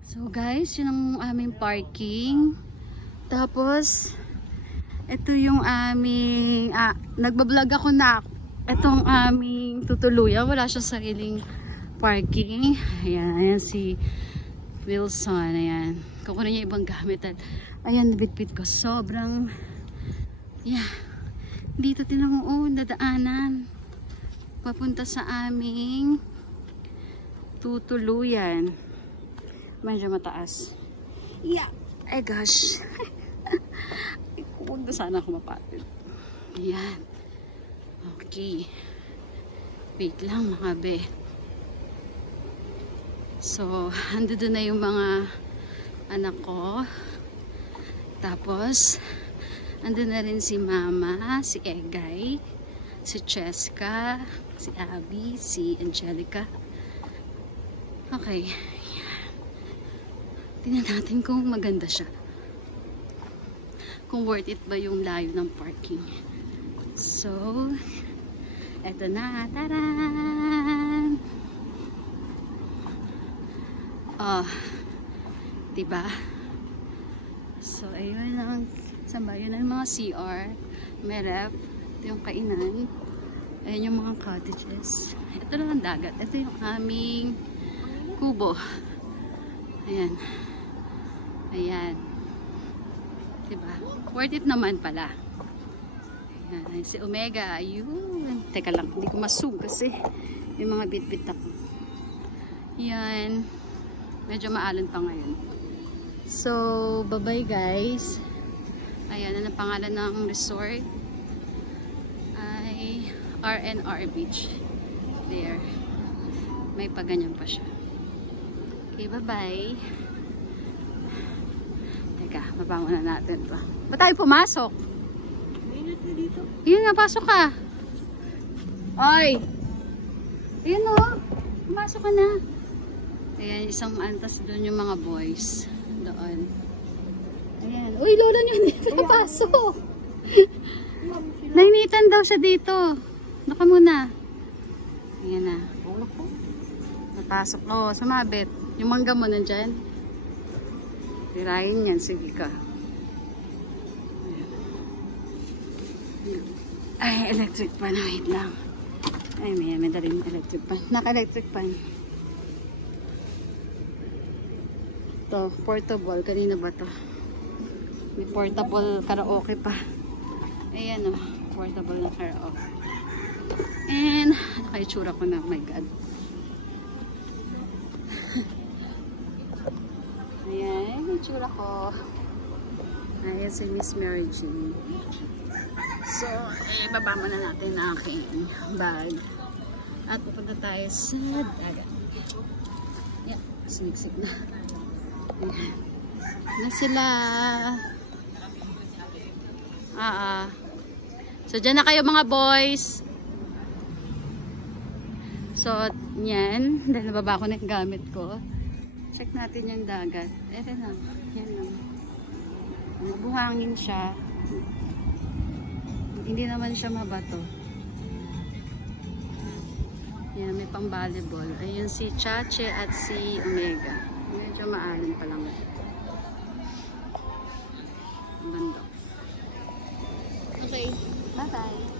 So guys, yun ang aming parking. Tapos, ito yung aming, nagbablog ako na itong aming tutuluyan. Wala siyang sariling parking. Ayan, ayan si Wilson. Ayan. Kukunin niya ibang gamit. At ayan, bitbit ko. Sobrang, yeah. Dito tinamo, dadaanan. Papunta sa aming tutuluyan. Medyo mataas. Yeah. Ay gosh. Huwag na sana ako mapatid. Ayan. Okay. Wait lang mga be. So, andito na yung mga anak ko. Tapos, andun na rin si Mama, si Egay, si Cheska, si Abby, si Angelica. Okay. Tingnan natin kung maganda siya. Kung worth it ba yung layo ng parking. So, eto na. Taran! Oh, diba? So, ayun lang. Samba, yun ang mga CR. May ref. Ito yung kainan. Ayun yung mga cottages. Ito lang ang dagat. Ito yung aming kubo. Ayan. Ayan. Diba? Worth it naman pala. Ayan. Si Omega. Ayun. Teka lang. Hindi ko masug kasi may mga bit-bit ako. Ayan. Medyo maalon pa ngayon. So, bye-bye guys. Ayan. Ano pangalan ng resort? Ay RNR Beach. There. May paganyan pa siya. Okay, bye-bye. Teka, mabango na natin to. Ba't tayo pumasok? Mainit na dito. Yun nga, pasok ka. Oy! Ayun o. Pumasok ka na. Ayan, isang antas doon yung mga boys. Doon. Ayan. Uy, lola niyo hindi napasok. Nainitan daw siya dito. Naka muna. Ayan na. Napasok. Oo, sumabit. Yung mangga mo nandyan. Tirayin yan. Sige ka. Ay, electric pan. Wait lang. Ay, may daling electric pan. Naka-electric pan. Ito, portable. Kanina ba to? May portable karaoke pa. Ayan o. Portable na karaoke. And, nakaitsura ko na. Oh my God. Ayan, itsura ko. Ayan si Miss Mary Jean. So, baba muna natin ang aking bag. At pupunta tayo sa dagat. Yan, siniksik na. Ayan. Na sila. So, dyan na kayo mga boys. So, yan. Dahil nababa ko na yung gamit ko. Check natin yung dagat. Ito lang. Yan lang. Buhangin siya. Hindi naman siya mabato. Yan, may pang volleyball. Ayun si Chache at si Omega. Medyo maalin pa lang. Bandok. Okay. Bye-bye.